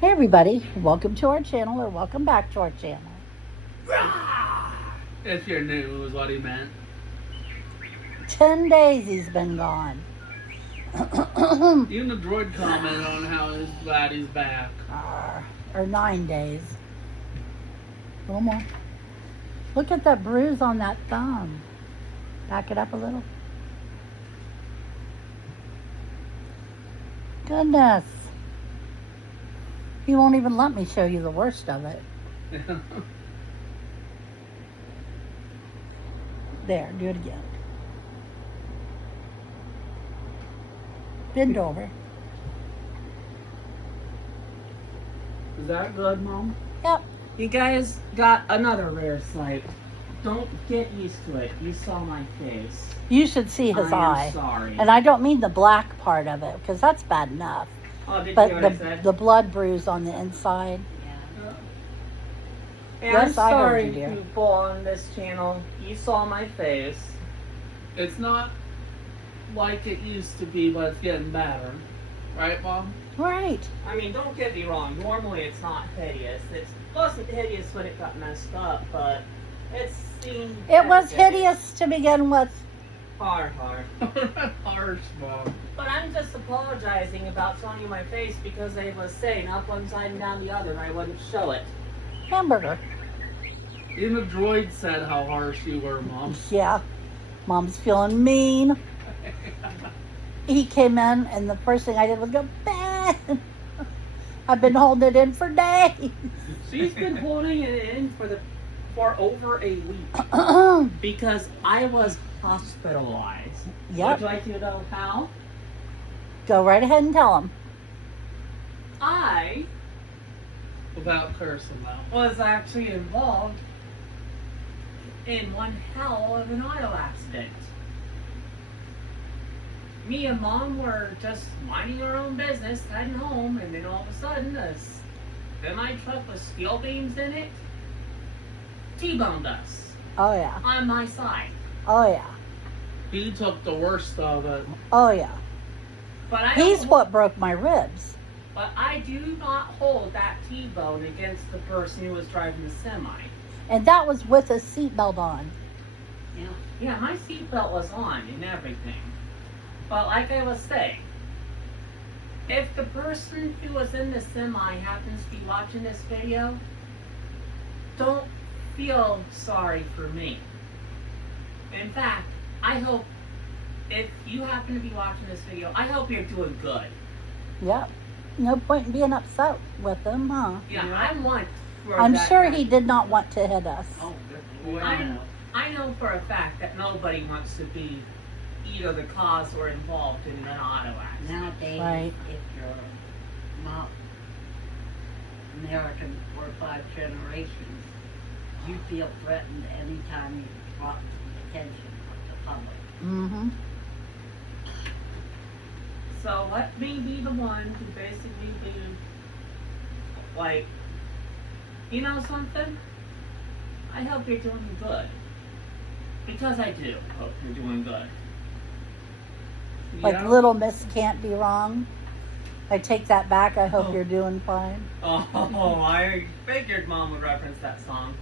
Hey everybody, welcome to our channel or welcome back to our channel. If you're new, is what he meant. 10 days he's been gone. Even the droid commented on how he's glad he's back. Or 9 days. A little more. Look at that bruise on that thumb. Back it up a little. Goodness. He won't even let me show you the worst of it. There, do it again. Bend over. Is that good, Mom? Yep. You guys got another rare sight. Don't get used to it. You saw my face. You should see his I eye. am sorry. And I don't mean the black part of it, because that's bad enough. Oh, did you But hear what I said? the blood bruise on the inside. And Yes, I'm I heard sorry, you, dear. people on this channel. You saw my face. It's not like it used to be, but it's getting better. Right, Mom? Right. I mean, don't get me wrong. Normally, it's not hideous. It wasn't hideous when it got messed up, but it's seen. It was better days. hideous to begin with. Hard. Harsh, Mom. But I'm just apologizing about showing you my face because I was saying up one side and down the other, and I wouldn't show it. Hamburger. Even the droid said how harsh you were, Mom. Yeah. Mom's feeling mean. He came in, and the first thing I did was go, "Bah." I've been holding it in for days. She's been holding it in for over a week because I was hospitalized. Yep. Would you like to know how? Go right ahead and tell him. I Without cursing, though. was actually involved in one hell of an auto accident. Me and Mom were just minding our own business, heading home, and then all of a sudden, a semi-truck with steel beams in it T-boned us Oh, yeah. on my side. Oh, yeah. He took the worst of it. Oh, yeah. But I He's don't- what broke my ribs. But I do not hold that T-bone against the person who was driving the semi. And that was with a seatbelt on. Yeah, my seatbelt was on and everything. But like I was saying, if the person who was in the semi happens to be watching this video, don't feel sorry for me. In fact, I hope if you happen to be watching this video, I hope you're doing good. Yep. No point in being upset with him, huh? Yeah, I want for I'm that sure guy- he did not want to hit us. Oh, I know for a fact that nobody wants to be either the cause or involved in an auto accident. Nowadays, Right. if you're not American for 5 generations, you feel threatened anytime you brought to the attention of the public. Mm-hmm. So let me be the one to basically be like, you know something? I hope you're doing good. Because I do hope you're doing good. Like Yeah. Little Miss Can't Be Wrong. I take that back. I hope Oh. you're doing fine. Oh, I figured Mom would reference that song.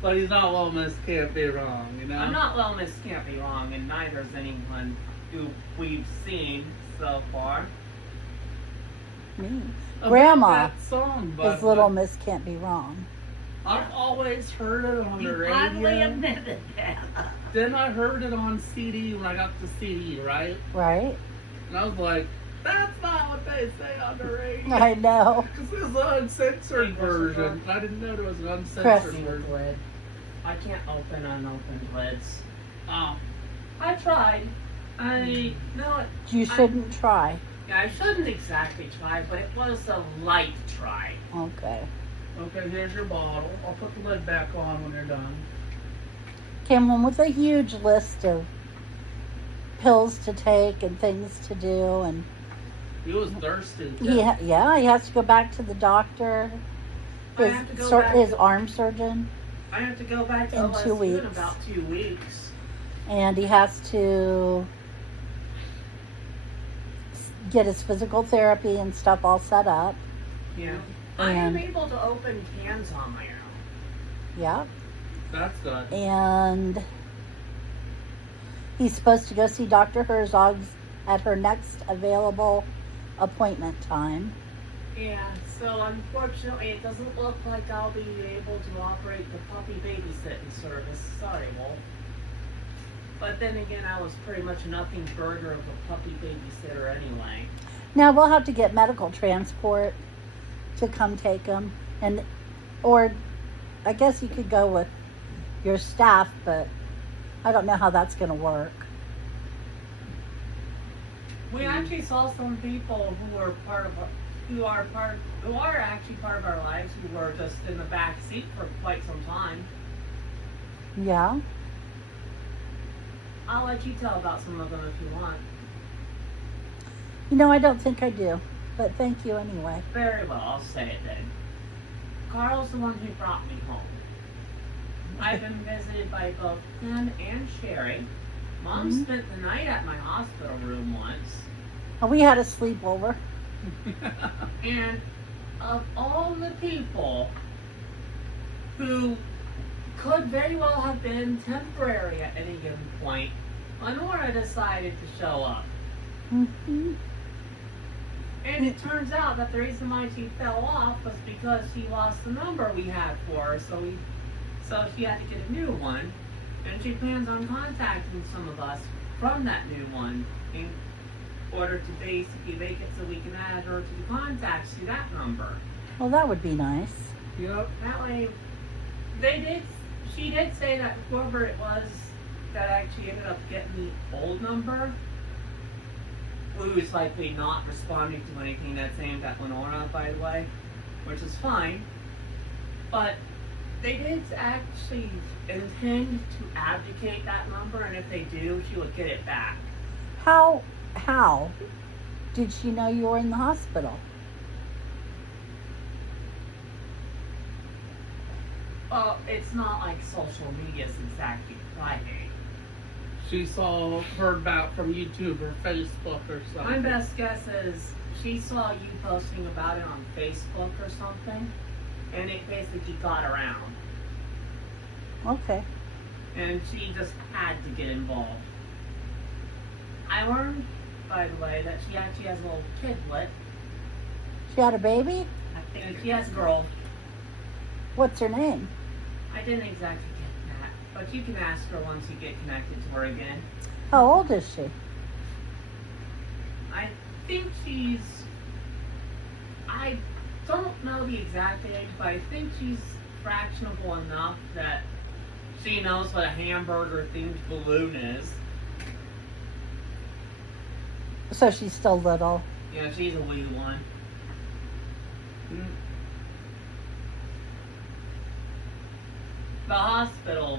But he's not Little Miss Can't Be Wrong, you know? I'm not Little Miss Can't Be Wrong, and neither is anyone who we've seen so far. Me. About Grandma that song, but is Little Miss Can't Be Wrong. I've always heard it on the You finally radio. admitted that. Then I heard it on CD when I got the CD, right? Right? And I was like, that's not what they say on the radio. I know. This is the uncensored Hey, what's the version. I didn't know there was an uncensored Press. version. Lid. I can't open unopened lids. Oh, I tried. I no. You shouldn't try. I shouldn't exactly try, but it was a light try. Okay. okay, here's your bottle. I'll put the lid back on when you're done. Came home with a huge list of pills to take and things to do, and He was thirsty. too. he has to go back to the doctor. I have to go back His to- arm surgeon, I have to go back to In OSU 2 in weeks. about 2 weeks. and he has to get his physical therapy and stuff all set up. Yeah. I am And- able to open cans on my own. Yeah. That's good. And he's supposed to go see Dr. Herzog's at her next available appointment time. Yeah, so unfortunately it doesn't look like I'll be able to operate the puppy babysitting service. Sorry, Wolf. But then again, I was pretty much a nothing burger of a puppy babysitter anyway. Now we'll have to get medical transport to come take him, or I guess you could go with your staff, but I don't know how that's going to work. We actually saw some people who are who are actually part of our lives who were just in the back seat for quite some time. Yeah. I'll let you tell about some of them if you want. You know, I don't think I do, but thank you anyway. Very well, I'll say it then. Carl's the one who brought me home. I've been visited by both him and Sherry. Mom Mhm. spent the night at my hospital room once. And we had a sleepover. And of all the people who could very well have been temporary at any given point, Lenora decided to show up. Hmm. And it turns out that the reason why she fell off was because she lost the number we had for her, so she had to get a new one. And she plans on contacting some of us from that new one in order to basically make it so we can add her to the contacts to that number. Well, that would be nice. Yep. That way, she did say that whoever it was that actually ended up getting the old number, who was likely not responding to anything that's aimed at Lenora, by the way, which is fine, but they did actually intend to abdicate that number, and if they do, she would get it back. How did she know you were in the hospital? Well, it's not like social media's exactly private. She heard about from YouTube or Facebook or My something. best guess is she saw you posting about it on Facebook or something, and it basically got around. Okay. And she just had to get involved. I learned, by the way, that she actually has a little kidlet. She had a baby? And she has a girl. What's her name? I didn't exactly get that, but you can ask her once you get connected to her again. How old is she? I think I don't know the exact age, but I think she's fractionable enough that she knows what a hamburger themed balloon is. So she's still little. Yeah, she's a wee one. Mm. The hospital,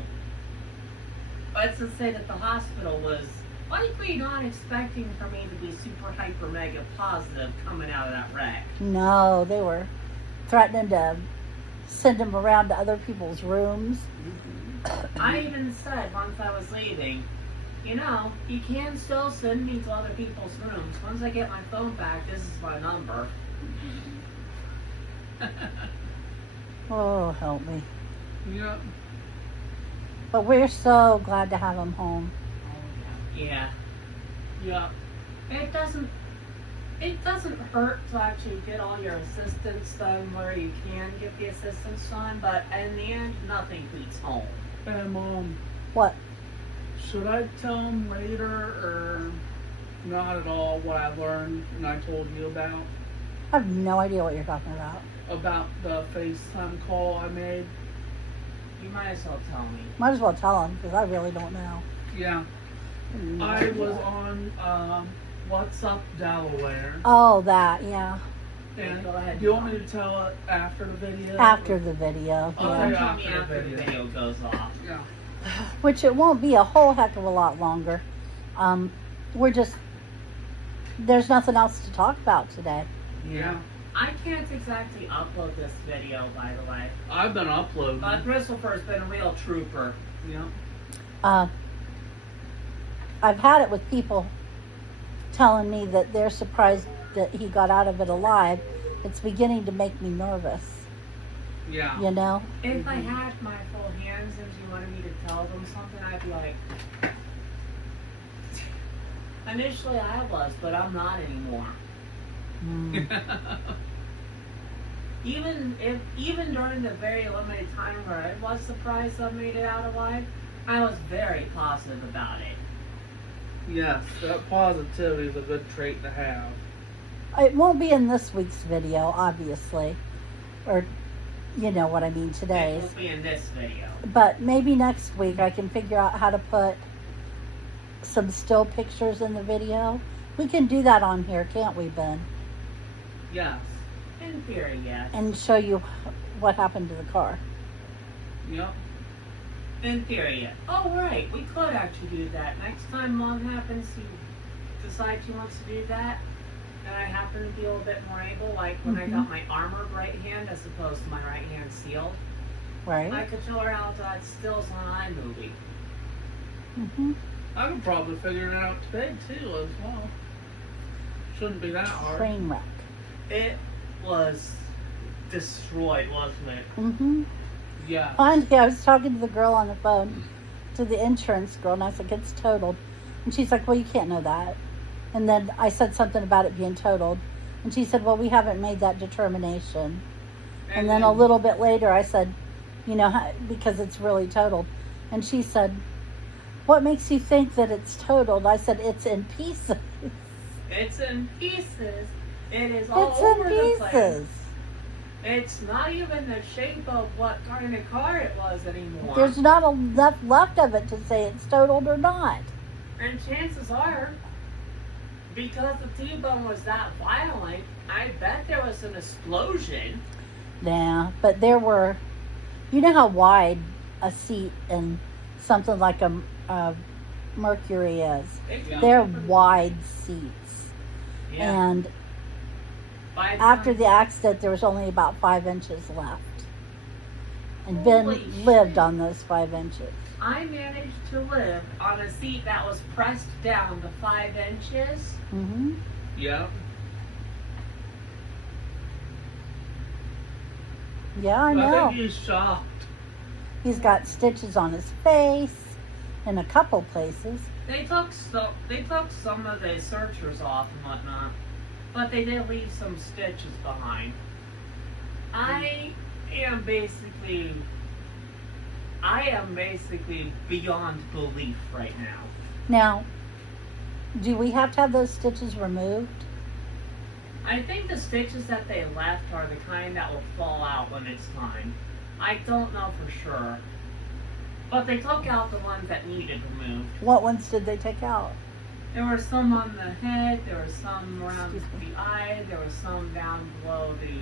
let's just say that the hospital was likely not expecting for me to be super hyper mega positive coming out of that wreck. No, they were threatening to send him around to other people's rooms. I even said once I was leaving, you know, you can still send me to other people's rooms. Once I get my phone back, this is my number. Oh, help me. Yep. But we're so glad to have him home. Yeah. Yep. It doesn't hurt to actually get all your assistance done where you can get the assistance done, but in the end, nothing beats home. And What? should I tell him later or not at all what I learned and I told you about? I have no idea what you're talking about. About the FaceTime call I made? You might as well tell me. Might as well tell him, because I really don't know. Yeah. No I idea. was on What's Up Delaware. Oh, that, yeah. And Go ahead. do you want me to tell it after the video? After the video. Oh, Okay. Yeah. tell me After the after the video. video goes off. Yeah. Which it won't be a whole heck of a lot longer. There's nothing else to talk about today. Yeah. I can't exactly upload this video, by the way. I've been uploading. But Christopher's been a real trooper. Yeah. I've had it with people telling me that they're surprised that he got out of it alive, It's beginning to make me nervous, Yeah. you know? If I had my full hands and you wanted me to tell them something, I'd be like. Initially, I was, but I'm not anymore. Mm. Even during the very limited time where I was surprised I made it out alive, I was very positive about it. Yes, that positivity is a good trait to have. It won't be in this week's video, obviously. Or, you know what I mean, It today's. won't be in this video. But maybe next week I can figure out how to put some still pictures in the video. We can do that on here, can't we, Ben? Yes. In theory, yes. And show you what happened to the car. Yep. In theory, yes. Oh, right. We could actually do that. Next time Mom happens to decide she wants to do that, and I happen to be a little bit more able, like when I got my armored right hand as opposed to my right hand sealed, I Right? could show her how that stills on iMovie. Mm-hmm. I could probably figure it out today too as well. Shouldn't be that hard. Train wreck. It was destroyed, wasn't it? Mm-hmm. Yeah. Finally, I was talking to the girl on the phone, to the insurance girl, and I said, it's totaled. And she's like, well, you can't know that. And then I said something about it being totaled. And she said, well, we haven't made that determination. And then a little bit later, I said, you know, because it's really totaled. And she said, what makes you think that it's totaled? I said, it's in pieces. It's in pieces. It is all It's over the in place. pieces. It's not even the shape of what kind of car it was anymore. There's not enough left of it to say it's totaled or not. And chances are, because the T-bone was that violent, I bet there was an explosion. Nah, but there were, you know how wide a seat in something like a Mercury is. It's Yeah. They're even- wide seats. Yeah. And By after time- the accident, there was only about 5 inches left. And Ben Holy lived shit. on those 5 inches. I managed to live on a seat that was pressed down to 5 inches. Mm-hmm. Yep. Yeah, I I know. think he's shocked. He's got stitches on his face in a couple places. They took some of the sutures off and whatnot, but they did leave some stitches behind. I am basically beyond belief right now. Now, do we have to have those stitches removed? I think the stitches that they left are the kind that will fall out when it's time. I don't know for sure. But they took out the ones that needed removed. What ones did they take out? There were some on the head, there were some around Excuse me. the eye, there was some down below the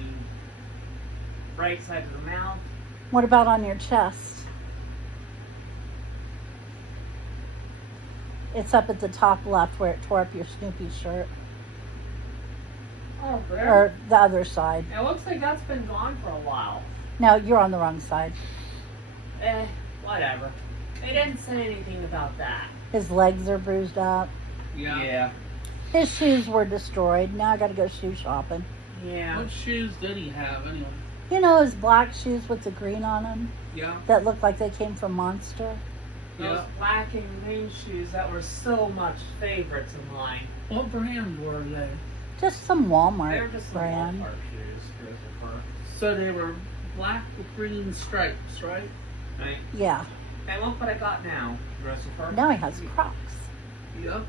right side of the mouth. What about on your chest? It's up at the top left where it tore up your Snoopy shirt. Oh, really? Or the other side. It looks like that's been gone for a while. No, you're on the wrong side. Whatever. They didn't say anything about that. His legs are bruised up. Yeah. His shoes were destroyed. Now I gotta go shoe shopping. Yeah. What shoes did he have anyway? You know his black shoes with the green on them Yeah. that look like they came from Monster? Those Yeah. black and green shoes that were so much favorites of mine. What brand were they? Just some They're Walmart just some brand. Walmart shoes, Christopher. So they were black with green stripes, right? Right? Yeah. And look what I got now, Christopher. Now he has Crocs. Yep.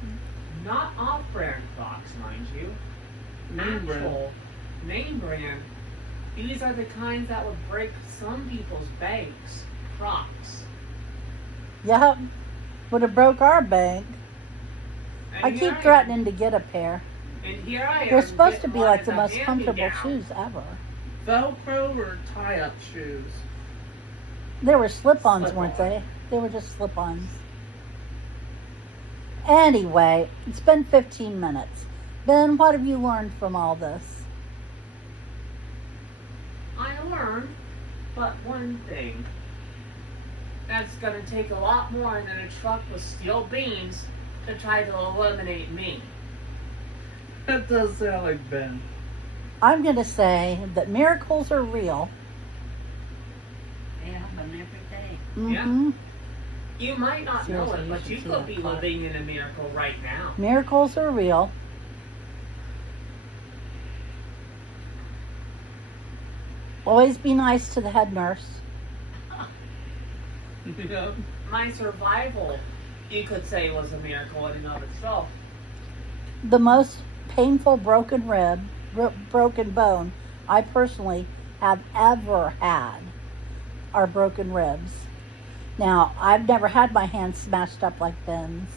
Not off-brand Crocs, mind you. Name brand. Actual name brand. These are the kinds that would break some people's banks. Crocs. Yep. Would have broke our bank. And I here keep am. threatening to get a pair. And here I am. They're supposed to getting be one like as the a most comfortable hand-me-down. shoes ever. Velcro or tie-up shoes? They were slip-ons, Slip-on. weren't they? They were just slip-ons. Anyway, it's been 15 minutes. Ben, what have you learned from all this? I learned but one thing. That's gonna take a lot more than a truck with steel beams to try to eliminate me. That does sound like Ben. I'm going to say that miracles are real. They happen every day. Mm-hmm. You might not know Seriously, it, you but should you see could that be car. living in a miracle right now. Miracles are real. Always be nice to the head nurse. Yeah. My survival, you could say, was a miracle in and of itself. The most painful broken rib, broken bone I personally have ever had are broken ribs. Now, I've never had my hand smashed up like Ben's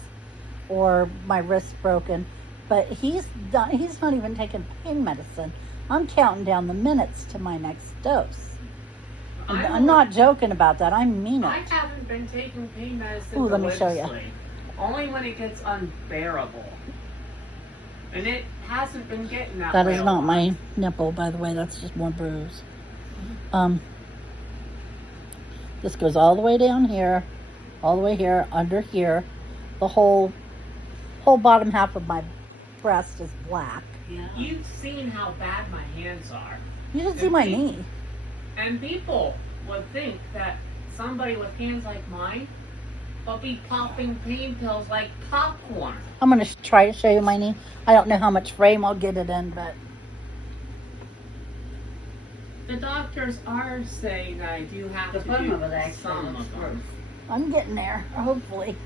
or my wrist broken, but he's not even taking pain medicine. I'm counting down the minutes to my next dose. I'm not joking about that. I mean I it. haven't been taking pain medicine Ooh, let me show ya. religiously. Only when it gets unbearable. And it hasn't been getting that That way is a not lot. my nipple, by the way. That's just one bruise. This goes all the way down here, all the way here, under here. The whole bottom half of my breast is black. Yeah. You've seen how bad my hands are. You should see my knee. And people would think that somebody with hands like mine will be popping pain pills like popcorn. I'm going to try to show you my knee. I don't know how much frame I'll get it in, but The doctors are saying that I do have The to bottom do of it actually some looks of them. worse. I'm getting there, hopefully.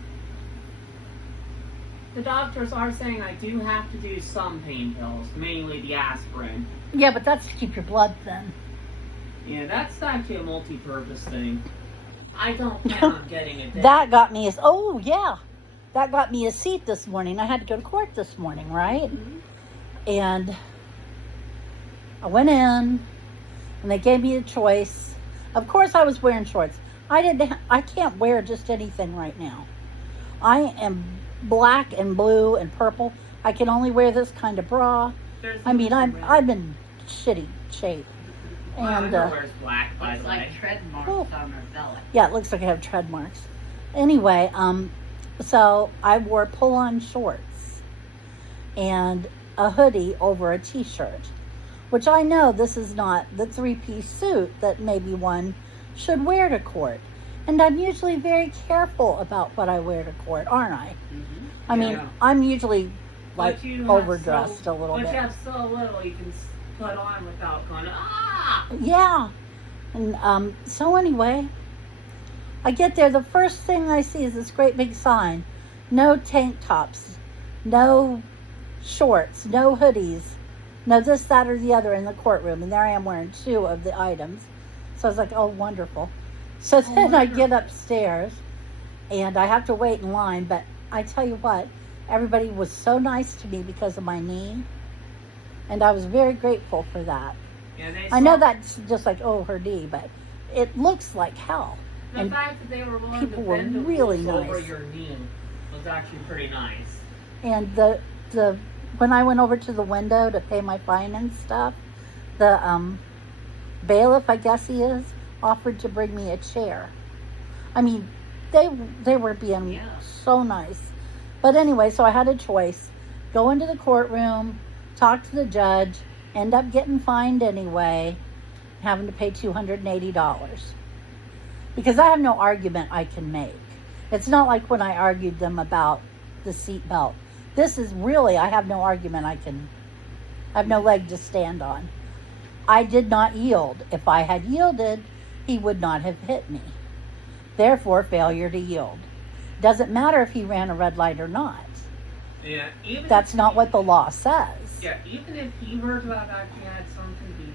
The doctors are saying I do have to do some pain pills, mainly the aspirin. Yeah, but that's to keep your blood thin. Yeah, that's actually a multi-purpose thing. I don't plan on getting it. That got me that got me a seat this morning. I had to go to court this morning, right? And I went in and they gave me a choice. Of course I was wearing shorts. I can't wear just anything right now. I am black and blue and purple. I can only wear this kind of bra. I'm in shitty shape. My And underwear's black, by Looks the like way. tread marks Oh. on her belly. yeah, it looks like I have tread marks. Anyway, so I wore pull-on shorts and a hoodie over a t-shirt, which I know this is not the three-piece suit that maybe one should wear to court. And I'm usually very careful about what I wear to court, aren't I? Mm-hmm. I mean, Yeah. I'm usually like But you have overdressed so, a little but bit. you have so little you can put on without going, ah! Yeah. And so anyway, I get there. The first thing I see is this great big sign. No tank tops, no shorts, no hoodies, no this, that, or the other in the courtroom. And there I am wearing 2 of the items. So I was like, oh, wonderful. So then I get upstairs and I have to wait in line. But I tell you what, everybody was so nice to me because of my knee. And I was very grateful for that. Yeah, they I know saw- that's just like, oh, her knee, but it looks like hell. The and fact that they were willing people to were bend the really rules over nice. your knee was actually pretty nice. And the when I went over to the window to pay my fine and stuff, the bailiff, I guess he is, offered to bring me a chair. I mean, they were being Yeah. so nice. But anyway, so I had a choice: go into the courtroom, talk to the judge, end up getting fined anyway, having to pay $280. Because I have no argument I can make. It's not like when I argued them about the seat belt. This is really, I have no argument I have no leg to stand on. I did not yield. If I had yielded, he would not have hit me. Therefore, failure to yield. Doesn't matter if he ran a red light or not. Yeah, even That's if not he- what the law says. Yeah, even if he were to have actually had something to be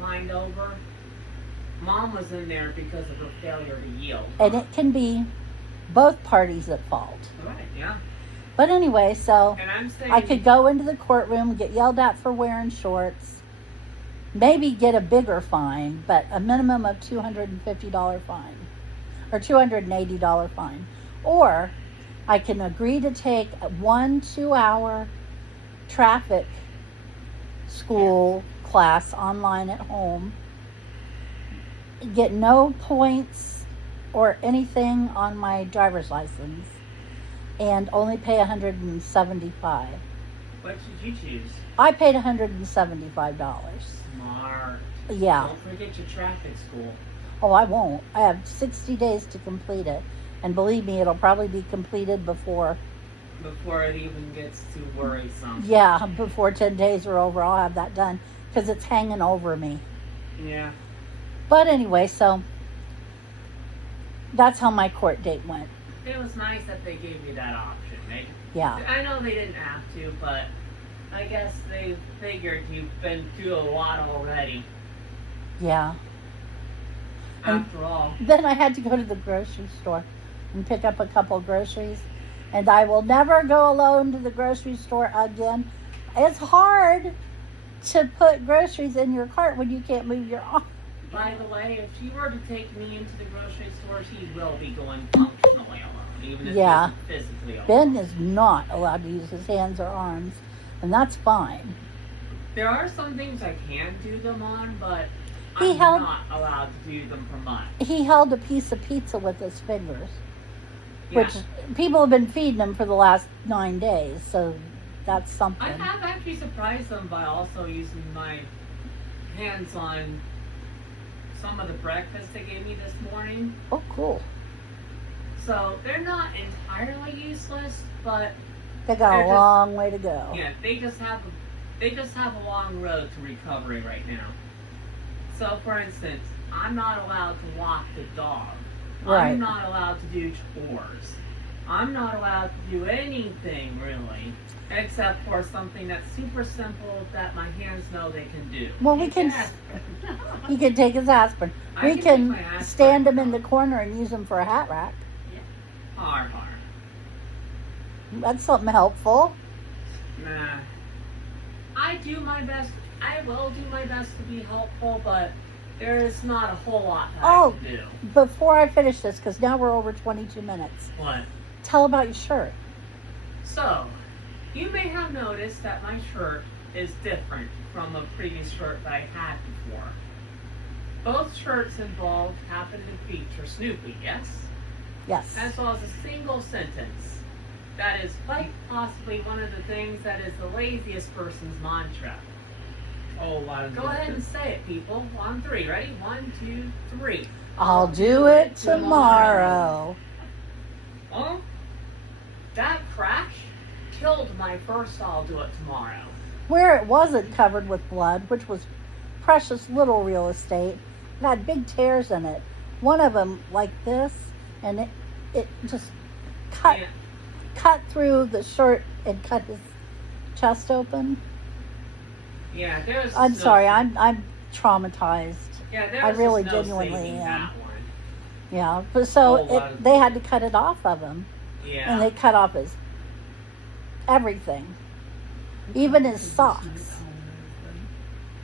fined over, Mom was in there because of her failure to yield. And it can be both parties at fault. Right, yeah. But anyway, so And I'm saying I could go into the courtroom, get yelled at for wearing shorts, maybe get a bigger fine, but a minimum of $250 fine or $280 fine. Or I can agree to take a 1-2 hour traffic school class online at home, get no points or anything on my driver's license, and only pay $175. What should you choose? I paid $175. Smart. Yeah. Don't forget your traffic school. Oh, I won't. I have 60 days to complete it. And believe me, it'll probably be completed before, Before it even gets too worrisome. yeah, before 10 days are over. I'll have that done because it's hanging over me. Yeah. But anyway, so that's how my court date went. It was nice that they gave you that option. Yeah. I know they didn't have to, but I guess they figured you've been through a lot already. Yeah. And After all. then I had to go to the grocery store and pick up a couple groceries. And I will never go alone to the grocery store again. It's hard to put groceries in your cart when you can't move your arm. By the way, if she were to take me into the grocery store, she will be going functionally alone, even if Yeah. she isn't physically alone. Ben is not allowed to use his hands or arms, and that's fine. There are some things I can do them on, but He I'm held- not allowed to do them for much. He held a piece of pizza with his fingers, Yeah. which people have been feeding him for the last 9 days, so that's something. I have actually surprised them by also using my hands on some of the breakfast they gave me this morning. Oh, cool. So they're not entirely useless, but They got They're a just- long way to go. yeah, they just have a long road to recovery right now. So for instance, I'm not allowed to walk the dog. Right. I'm not allowed to do chores. I'm not allowed to do anything really, except for something that's super simple that my hands know they can do. Well, we can. He can take his aspirin. I We can can take my aspirin. stand him in the corner and use him for a hat rack. Har. That's something helpful. Nah. I do my best. I will do my best to be helpful, but there is not a whole lot that Oh. I can do. Before I finish this, because now we're over 22 minutes, What? tell about your shirt. So, you may have noticed that my shirt is different from a previous shirt that I had before. Both shirts involved happen to feature Snoopy, yes? Yes. As well as a single sentence. That is quite possibly one of the things that is the laziest person's mantra. Oh, Aladdin. Go ahead and say it, people. On 3. Ready? 1, 2, 3. I'll do it tomorrow. Well, that crash killed my first I'll do it tomorrow. Where it wasn't covered with blood, which was precious little real estate, it had big tears in it. One of them like this, and it just Yeah. cut through the shirt and cut his chest open. Yeah, there's. I'm no- sorry, I'm traumatized. Yeah, there I was really just no genuinely saving am. that one. Yeah, but so Oh, wow. they had to cut it off of him, Yeah. and they cut off his everything, even his socks.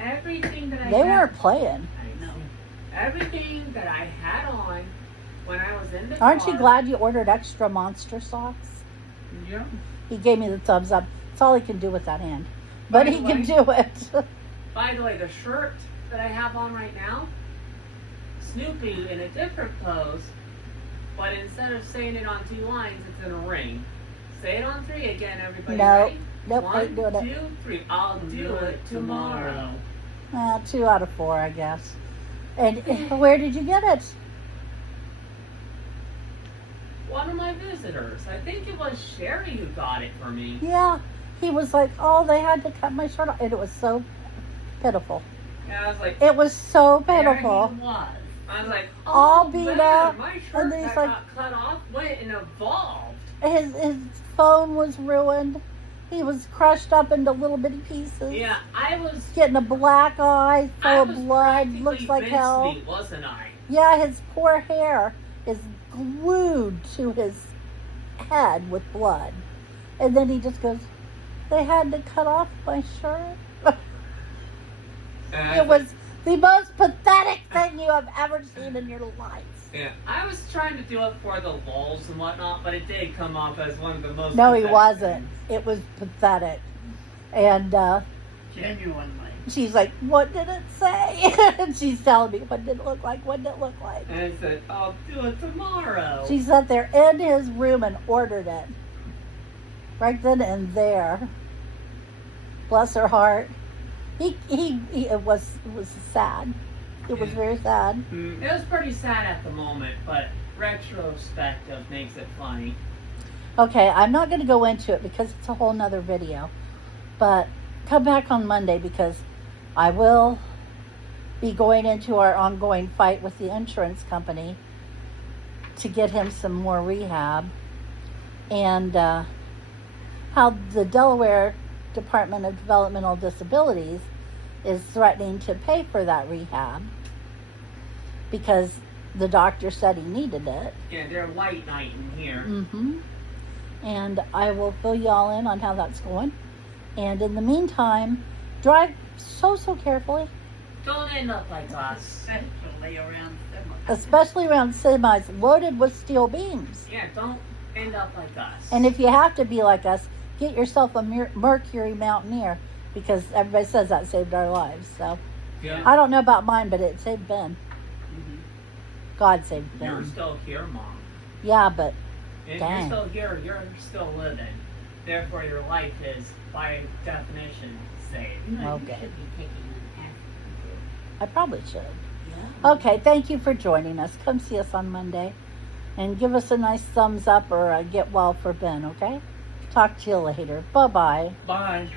Everything that I They had, weren't playing. No. everything that I had on when I was in the Aren't car. you glad you ordered extra monster socks? Yeah. He gave me the thumbs up. That's all he can do with that hand, but By he the can way- do it. By the way, the shirt that I have on right now, Snoopy in a different pose, but instead of saying it on 2 lines, it's in a ring. Say it on 3 again, everybody. No. Ready? Nope, 1, ain't doing it. 2, 3. I'll do it tomorrow. 2 out of 4, I guess. And where did you get it? One of my visitors, I think it was Sherry who got it for me. Yeah, he was like, "Oh, they had to cut my shirt off," and it was so pitiful. And I was like, It was so There pitiful. he was. I was like, All oh, beat man, up, my and shirt then he's that like- got cut off went and evolved. His phone was ruined. He was crushed up into little bitty pieces. Yeah, I was. Getting a black eye I full was of blood. practically Looks like hell. mincemeat, wasn't I? Yeah, his poor hair is glued to his head with blood. And then he just goes, "They had to cut off my shirt." And It was the most pathetic thing you have ever seen in your life. Yeah, I was trying to do it for the lulz and whatnot, but it did come off as one of the most. No, he pathetic wasn't. things. It was pathetic. And Genuinely. she's like, "What did it say?" And she's telling me, "What did it look like? What did it look like?" And I said, "I'll do it tomorrow." She sat there in his room and ordered it. Right then and there. Bless her heart. It was sad. It was Yeah. very sad. It was pretty sad at the moment, but retrospective makes it funny. Okay, I'm not going to go into it because it's a whole nother video. But come back on Monday because I will be going into our ongoing fight with the insurance company to get him some more rehab. And how the Delaware Department of Developmental Disabilities is threatening to pay for that rehab because the doctor said he needed it. Yeah, they're white knight in here. Mm-hmm. And I will fill y'all in on how that's going. And in the meantime, drive so carefully, Don't end up like us. Especially around summer. especially around semis loaded with steel beams. Yeah, don't end up like us. And if you have to be like us, get yourself a Mercury Mountaineer because everybody says that saved our lives. So yeah. I don't know about mine, but it saved Ben. Mhm. God saved You're Ben. still here, Mom. Yeah, but If Dang. you're still here, you're still living. Therefore, your life is, by definition, saved. You know, Okay. you should be taking an aspirin. I probably should. Yeah. Okay, thank you for joining us. Come see us on Monday. And give us a nice thumbs up or a get well for Ben, okay? Talk to you later. Bye-bye. Bye.